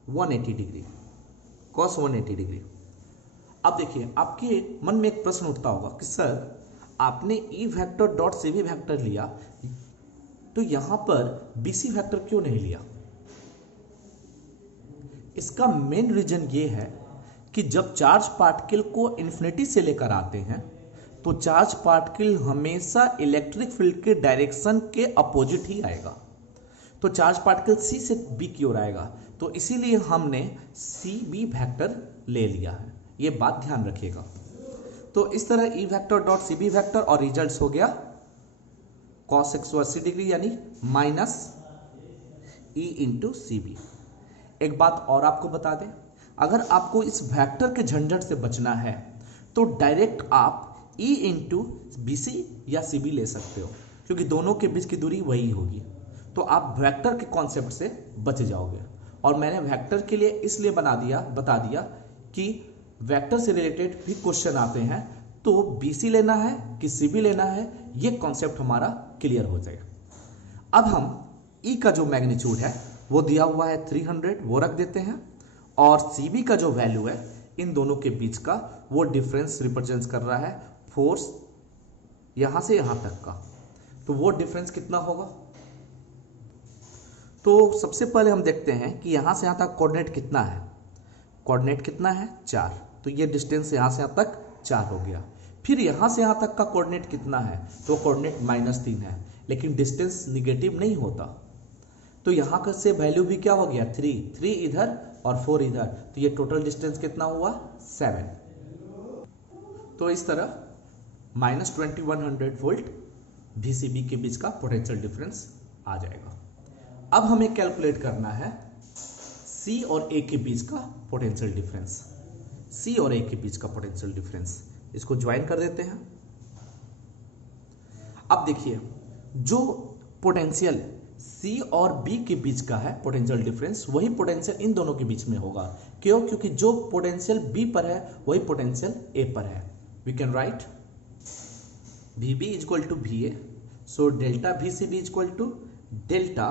180 डिग्री, cos 180 डिग्री। अब देखिए आपके मन में एक प्रश्न उठता होगा कि सर आपने E vector dot CB vector लिया, तो यहां पर BC वेक्टर क्यों नहीं लिया। इसका मेन रीजन ये है कि जब चार्ज पार्टिकल को इन्फिनिटी से लेकर आते हैं तो चार्ज पार्टिकल हमेशा इलेक्ट्रिक फील्ड के डायरेक्शन के अपोजिट ही आएगा। तो चार्ज पार्टिकल C से B की ओर आएगा, तो इसीलिए हमने CB वेक्टर ले लिया है, ये बात ध्यान रखिएगा। तो इस तरह E vector dot CB vector और रिजल्ट हो गया cos 180 डिग्री यानी माइनस E इंटू CB। एक बात और आपको बता दें, अगर आपको इस वेक्टर के झंझट से बचना है तो डायरेक्ट आप E इंटू BC या CB ले सकते हो, क्योंकि दोनों के बीच की दूरी वही होगी। तो आप वेक्टर के कॉन्सेप्ट से बच जाओगे। और मैंने वेक्टर के लिए इसलिए बता दिया कि वेक्टर से रिलेटेड भी क्वेश्चन आते हैं, तो BC लेना है कि CB लेना है, ये कॉन्सेप्ट हमारा क्लियर हो जाएगा। अब हम E का जो मैग्नीट्यूड है वो दिया हुआ है 300, वो रख देते हैं, और CB का जो वैल्यू है इन दोनों के बीच का वो डिफरेंस रिप्रेजेंट कर रहा है फोर्स यहां से यहां तक का। तो वो डिफरेंस कितना होगा। तो सबसे पहले हम देखते हैं कि यहां से यहां तक कोऑर्डिनेट कितना है। कोऑर्डिनेट कितना है 4, तो ये डिस्टेंस यहां से यहां तक 4 हो गया। फिर यहां से यहां तक का कोऑर्डिनेट कितना है, तो कोऑर्डिनेट -3 है, लेकिन डिस्टेंस निगेटिव नहीं होता, तो यहां का से वैल्यू भी क्या हो गया 3 इधर और 4 इधर, तो ये टोटल डिस्टेंस कितना हुआ 7। तो इस तरह -2100 वोल्ट VCB के बीच का पोटेंशियल डिफरेंस आ जाएगा। अब हमें कैलकुलेट करना है C और A के बीच का पोटेंशियल डिफरेंस। C और A के बीच का पोटेंशियल डिफरेंस, इसको ज्वाइन कर देते हैं। अब देखिए जो पोटेंशियल C और B के बीच का है पोटेंशियल डिफरेंस, वही पोटेंशियल इन दोनों के बीच में होगा। क्यों? क्योंकि जो पोटेंशियल B पर है वही पोटेंशियल A पर है। We can write VB is equal to VA, so delta VCB is equal to delta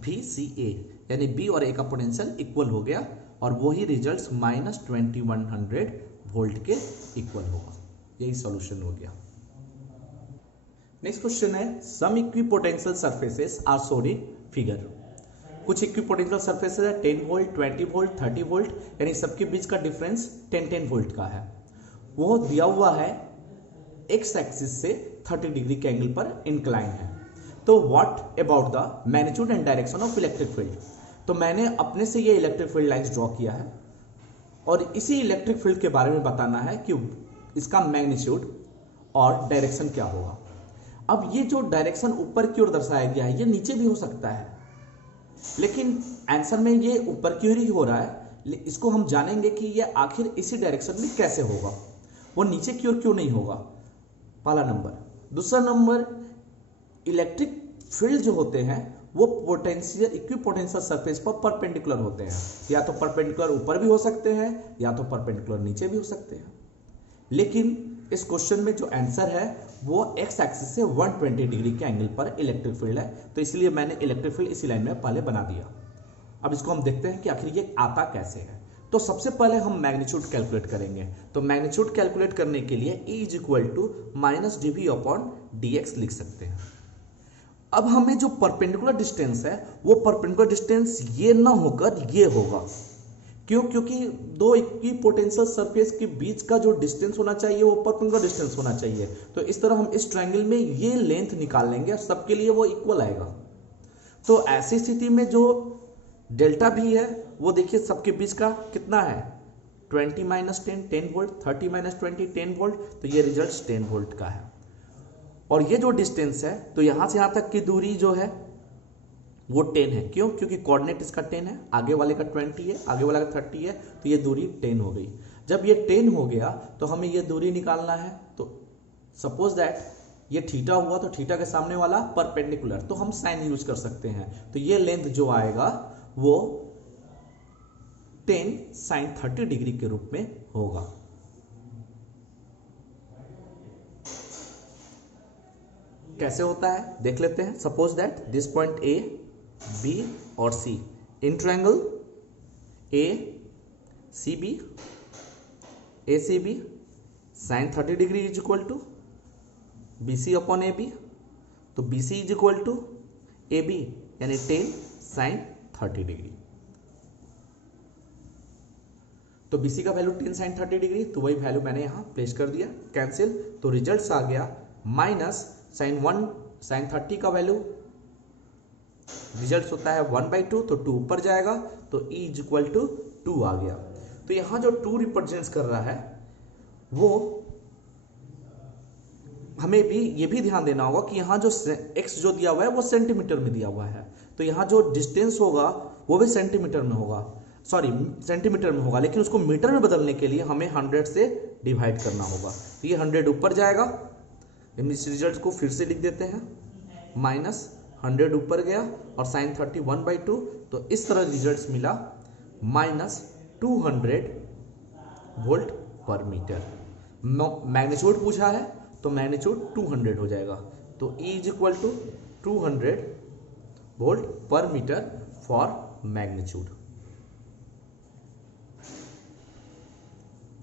VCA, यानी B और A का पोटेंशियल इक्वल हो गया और वही रिजल्ट्स -2100 वोल्ट के इक्वल होगा। यही सॉल्यूशन हो गया। नेक्स्ट क्वेश्चन है some equipotential surfaces are shown in figure. कुछ इक्विपोटेंशियल सरफेसेस है 10 वोल्ट, 20 वोल्ट, 30 वोल्ट, यानी सबके बीच का डिफरेंस 10 वोल्ट का है। वो दिया हुआ है एक्स एक्सिस से 30 डिग्री के एंगल पर इंक्लाइन है। तो what about the magnitude and direction of electric field? तो मैंने अपने से ये इलेक्ट्रिक फील्ड लाइंस ड्रॉ किया है और इसी इलेक्ट्रिक फील्ड के बारे में बताना है कि इसका मैग्नीट्यूड और डायरेक्शन क्या होगा। अब ये जो डायरेक्शन ऊपर की ओर दर्शाया गया है ये नीचे भी हो सकता है, लेकिन आंसर में ये ऊपर की ओर ही हो रहा है। इसको हम जानेंगे कि ये आखिर इसी डायरेक्शन में कैसे होगा, वो नीचे की ओर क्यों नहीं होगा, पहला नंबर। दूसरा नंबर, इलेक्ट्रिक फील्ड जो होते हैं वो पोटेंशियल इक्विपोटेंशियल सरफेस पर परपेंडिकुलर होते हैं, या तो परपेंडिकुलर ऊपर भी हो सकते हैं या तो परपेंडिकुलर नीचे भी हो सकते हैं। लेकिन इस क्वेश्चन में जो आंसर है वो एक्स एक्सिस से 120 डिग्री के एंगल पर इलेक्ट्रिक फील्ड है, तो इसलिए मैंने इलेक्ट्रिक फील्ड इसी लाइन में पहले बना दिया। अब इसको हम देखते हैं कि आखिर ये आता कैसे है। तो सबसे पहले हम मैग्नीट्यूड कैलकुलेट करेंगे। तो मैग्नीट्यूड कैलकुलेट करने के लिए E is equal to minus dV upon dx लिख सकते हैं। अब हमें जो परपेंडिकुलर डिस्टेंस है वो परपेंडिकुलर डिस्टेंस ये ना होकर ये होगा। क्यों? क्योंकि दो इक्विपोटेंशियल सरफेस के बीच का जो डिस्टेंस होना चाहिए वो परपेंडिकुलर डिस्टेंस होना चाहिए। तो इस तरह हम इस ट्रायंगल में ये लेंथ निकाल लेंगे और सबके लिए वो इक्वल आएगा। तो ऐसी स्थिति में जो डेल्टा भी है वो देखिए सबके बीच का कितना है, 20 माइनस 10 10 वोल्ट, 30 माइनस 20 10 वोल्ट, तो ये रिजल्ट 10 वोल्ट का है। और ये जो डिस्टेंस है तो यहां से यहां तक की दूरी जो है वो 10 है। क्यों? क्योंकि कोऑर्डिनेट इसका 10 है, आगे वाले का 20 है, आगे वाले का 30 है, तो ये दूरी 10 हो गई। जब ये 10 हो गया तो हमें ये दूरी निकालना है। तो सपोज दैट ये थीटा हुआ तो थीटा के सामने वाला परपेंडिकुलर, तो हम साइन यूज कर सकते हैं। तो ये लेंथ जो आएगा वो 10 साइन 30 डिग्री के रूप में होगा। कैसे होता है देख लेते हैं। Suppose that this point A, B और C in triangle A C B sine 30 degree is equal to B C upon A B. तो B C is equal to A B यानी 10 साइन 30 डिग्री। तो B C का value 10 sine 30 degree, तो वही value मैंने यहां place कर दिया, कैंसिल। तो रिजल्ट्स आ गया माइनस साइन 30 का वैल्यू रिजल्ट होता है 1/2, तो 2 ऊपर जाएगा तो E इज इक्वल टू 2 आ गया। तो यहां जो 2 रिप्रेजेंट्स कर रहा है वो हमें भी ये भी ध्यान देना होगा कि यहां जो x जो दिया हुआ है वो सेंटीमीटर में दिया हुआ है, तो यहां जो डिस्टेंस होगा वो भी सेंटीमीटर में होगा, सेंटीमीटर में होगा, लेकिन उसको मीटर में बदलने के लिए हमें 100 से डिवाइड करना होगा। तो ये 100 ऊपर जाएगा, इस रिजल्ट को फिर से लिख देते हैं, माइनस 100 ऊपर गया और साइन 30 1/2, तो इस तरह रिजल्ट्स मिला minus 200 volt per metre. Magnitude पूछा है तो मैग्नीट्यूड 200 हो जाएगा। तो E is equal to 200 volt per metre for magnitude.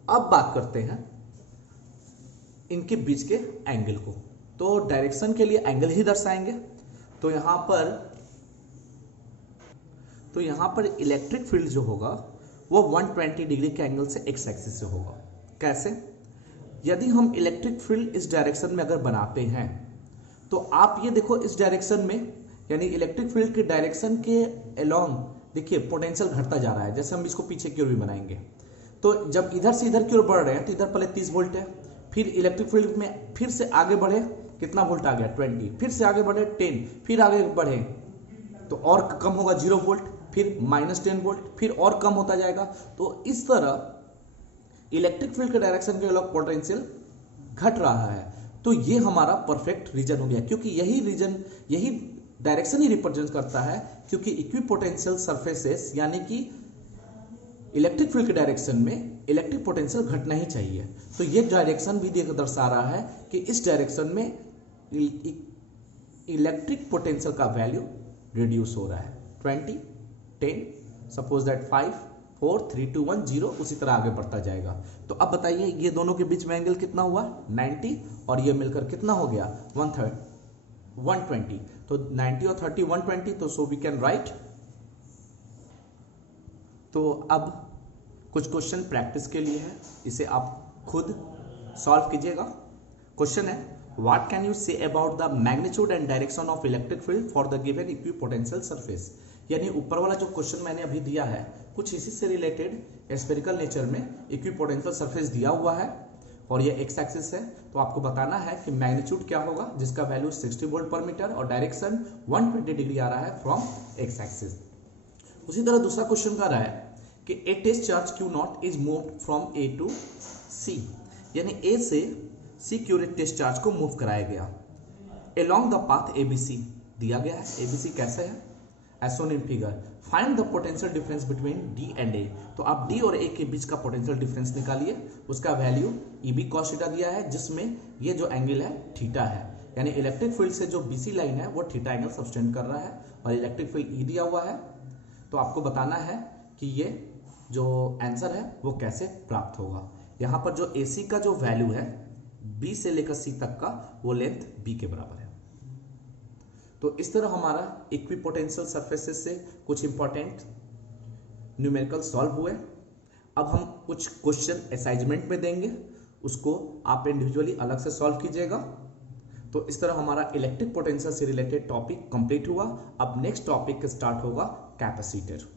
अब बात करते हैं इनके बीच के एंगल को। तो डायरेक्शन के लिए एंगल ही दर्शाएंगे। तो यहां पर इलेक्ट्रिक फील्ड जो होगा वो 120 डिग्री के एंगल से एक्स एक्सिस से होगा। कैसे? यदि हम इलेक्ट्रिक फील्ड इस डायरेक्शन में अगर बनाते हैं तो आप ये देखो इस डायरेक्शन में, यानी इलेक्ट्रिक फील्ड के डायरेक्शन के अलोंग देखिए पोटेंशियल घटता जा रहा है। जैसे हम इसको पीछे की ओर भी बनाएंगे तो जब इधर से इधर की ओर बढ़ रहे हैं तो इधर पहले 30 वोल्ट है, फिर इलेक्ट्रिक फील्ड में फिर से आगे बढ़े, कितना वोल्ट आ गया 20, फिर से आगे बढ़े 10, फिर आगे बढ़े तो और कम होगा 0 वोल्ट, फिर माइनस 10 वोल्ट, फिर और कम होता जाएगा। तो इस तरह इलेक्ट्रिक फील्ड के डायरेक्शन के अलग पोटेंशियल घट रहा है। तो ये हमारा परफेक्ट रीजन हो गया, क्योंकि यही डायरेक्शन ही रिप्रेजेंट करता है, क्योंकि इक्विपोटेंशियल सरफेसेस यानी कि इलेक्ट्रिक फील्ड के डायरेक्शन में इलेक्ट्रिक पोटेंशियल घटना ही चाहिए। तो ये डायरेक्शन भी दर्शा रहा है कि इस डायरेक्शन में इलेक्ट्रिक पोटेंशियल का वैल्यू रिड्यूस हो रहा है। 20 10 सपोज दैट 5 4 3 2 1 0, उसी तरह आगे बढ़ता जाएगा। तो अब बताइए ये दोनों के बीच में एंगल कितना हुआ 90, और ये मिलकर कितना हो गया 120। तो 90 और 30 120, तो सो वी कैन राइट तो अब कुछ क्वेश्चन प्रैक्टिस के लिए है, इसे आप खुद सॉल्व कीजिएगा। क्वेश्चन है, what can you say about the magnitude and direction of electric field for the given equipotential surface. यानी ऊपर वाला जो क्वेश्चन मैंने अभी दिया है कुछ इसी से रिलेटेड स्फेरिकल नेचर में इक्विपोटेंशियल सरफेस दिया हुआ है और ये एक्स एक्सिस है, तो आपको बताना है कि मैग्नीट्यूड क्या होगा जिसका वैल्यू 60 वोल्ट पर मीटर और डायरेक्शन 120 डिग्री आ रहा है फ्रॉम एक्स एक्सिस। उसी तरह दूसरा क्वेश्चन का रहा है कि a test charge Q naught is moved from A to C, यानी ए से सी की ओर टेस्ट चार्ज को मूव कराया गया along द पाथ एबीसी दिया गया है। एबीसी कैसे है, as shown in figure. Find the potential difference between D and A, तो आप डी और ए के बीच का पोटेंशियल डिफरेंस निकालिए। उसका वैल्यू ईबी कॉस थीटा दिया है जिसमें ये जो एंगल है थीटा है, यानी इलेक्ट्रिक फील्ड से जो बीसी लाइन है वो थीटा एंगल सब्सटेंड कर रहा है और इलेक्ट्रिक फील्ड ई दिया हुआ है। तो आपको बताना है कि ये जो आंसर है वो कैसे प्राप्त होगा। यहाँ पर जो AC का जो वैल्यू है B से लेकर C तक का वो लेंथ B के बराबर है। तो इस तरह हमारा इक्विपोटेंशियल सरफेसेस से कुछ इंपॉर्टेंट न्यूमेरिकल सॉल्व हुए। अब हम कुछ क्वेश्चन असाइनमेंट में देंगे, उसको आप इंडिविजुअली अलग से सॉल्व कीजिएगा। तो इस तरह हमारा इलेक्ट्रिक पोटेंशियल से रिलेटेड टॉपिक कंप्लीट हुआ। अब नेक्स्ट टॉपिक स्टार्ट होगा कैपेसिटर।